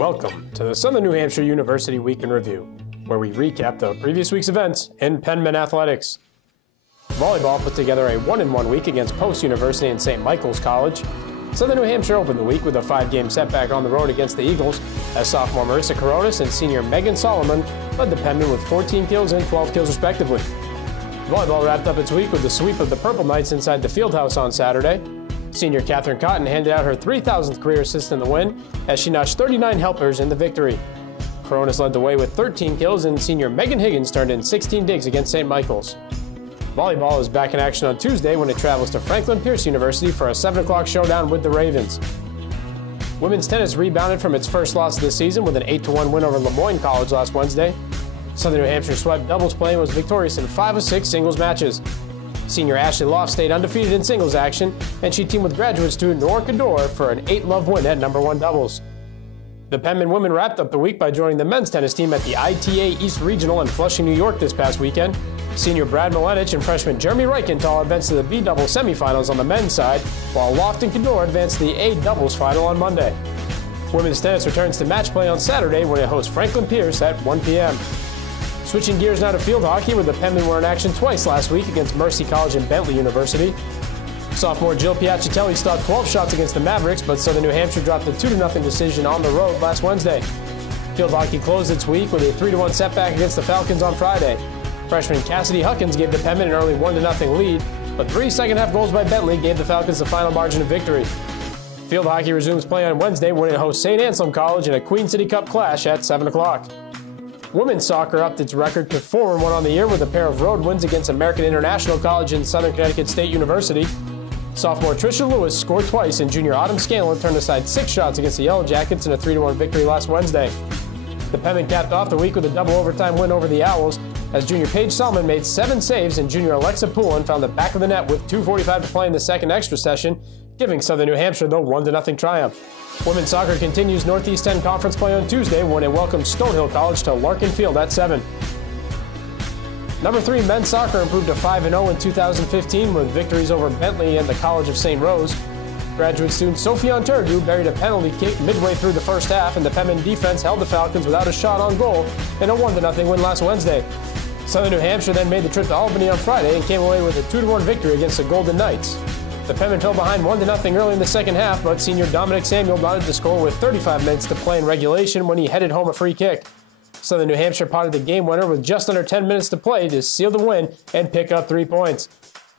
Welcome to the Southern New Hampshire University Week in Review, where we recap the previous week's events in Penmen athletics. Volleyball put together a 1-1 week against Post University and St. Michael's College. Southern New Hampshire opened the week with a 5-game setback on the road against the Eagles, as sophomore Marissa Coronis and senior Megan Solomon led the Penmen with 14 kills and 12 kills respectively. Volleyball wrapped up its week with the sweep of the Purple Knights inside the Fieldhouse on Saturday. Senior Catherine Cotton handed out her 3,000th career assist in the win, as she notched 39 helpers in the victory. Coronis led the way with 13 kills, and senior Megan Higgins turned in 16 digs against St. Michael's. Volleyball is back in action on Tuesday when it travels to Franklin Pierce University for a 7 o'clock showdown with the Ravens. Women's tennis rebounded from its first loss of the season with an 8-1 win over Lemoyne College last Wednesday. Southern New Hampshire swept doubles play and was victorious in 5 of 6 singles matches. Senior Ashley Loft stayed undefeated in singles action, and she teamed with graduate student Nora Cador for an 8-love win at #1 doubles. The Penmen women wrapped up the week by joining the men's tennis team at the ITA East Regional in Flushing, New York this past weekend. Senior Brad Milenich and freshman Jeremy Reichenthal advanced to the B doubles semifinals on the men's side, while Loft and Cador advanced to the A doubles final on Monday. Women's tennis returns to match play on Saturday when it hosts Franklin Pierce at 1 p.m. Switching gears now to field hockey, where the Penmen were in action twice last week against Mercy College and Bentley University. Sophomore Jill Piacitelli stopped 12 shots against the Mavericks, but Southern New Hampshire dropped a 2-0 decision on the road last Wednesday. Field hockey closed its week with a 3-1 setback against the Falcons on Friday. Freshman Cassidy Huckins gave the Penmen an early 1-0 lead, but 3 second-half goals by Bentley gave the Falcons the final margin of victory. Field hockey resumes play on Wednesday when it hosts St. Anselm College in a Queen City Cup clash at 7 o'clock. Women's soccer upped its record to 4-1 on the year with a pair of road wins against American International College and Southern Connecticut State University. Sophomore Tricia Lewis scored twice, and junior Autumn Scanlon turned aside 6 shots against the Yellow Jackets in a 3-1 victory last Wednesday. The Penmen capped off the week with a double overtime win over the Owls, as junior Paige Solomon made 7 saves and junior Alexa Poulin found the back of the net with 2:45 to play in the second extra session, giving Southern New Hampshire the 1-0 triumph. Women's soccer continues Northeast 10 conference play on Tuesday when it welcomes Stonehill College to Larkin Field at 7. Number 3 men's soccer improved to 5-0 in 2015 with victories over Bentley and the College of St. Rose. Graduate student Sophie Onturdu buried a penalty kick midway through the first half, and the Penmen defense held the Falcons without a shot on goal in a 1-0 win last Wednesday. Southern New Hampshire then made the trip to Albany on Friday and came away with a 2-1 victory against the Golden Knights. The Penmen fell behind 1-0 early in the second half, but senior Dominic Samuel nodded the score with 35 minutes to play in regulation when he headed home a free kick. Southern New Hampshire potted the game winner with just under 10 minutes to play to seal the win and pick up 3 points.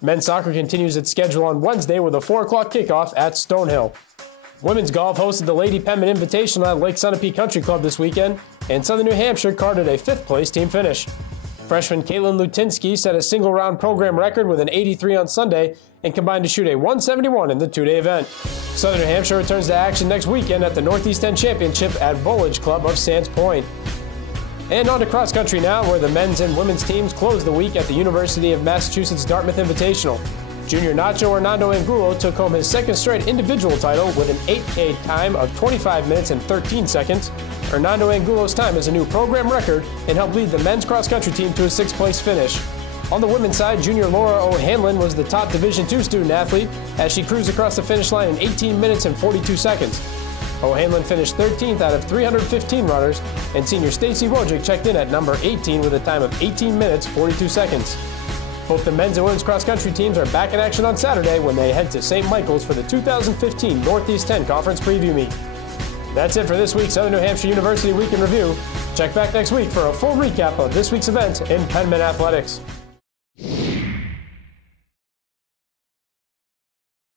Men's soccer continues its schedule on Wednesday with a 4 o'clock kickoff at Stonehill. Women's golf hosted the Lady Penmen Invitational at Lake Sunapee Country Club this weekend, and Southern New Hampshire carded a 5th-place team finish. Freshman Caitlin Lutinsky set a single-round program record with an 83 on Sunday and combined to shoot a 171 in the 2-day event. Southern New Hampshire returns to action next weekend at the Northeast 10 Championship at Volage Club of Sands Point. And on to cross country now, where the men's and women's teams closed the week at the University of Massachusetts Dartmouth Invitational. Junior Nacho Hernando Angulo took home his 2nd straight individual title with an 8K time of 25 minutes and 13 seconds. Hernando Angulo's time is a new program record and helped lead the men's cross-country team to a 6th-place finish. On the women's side, junior Laura O'Hanlon was the top Division II student-athlete as she cruised across the finish line in 18 minutes and 42 seconds. O'Hanlon finished 13th out of 315 runners, and senior Stacy Wojcik checked in at number 18 with a time of 18 minutes 42 seconds. Both the men's and women's cross-country teams are back in action on Saturday when they head to St. Michael's for the 2015 Northeast 10 Conference Preview Meet. That's it for this week's Southern New Hampshire University Week in Review. Check back next week for a full recap of this week's events in Penmen athletics.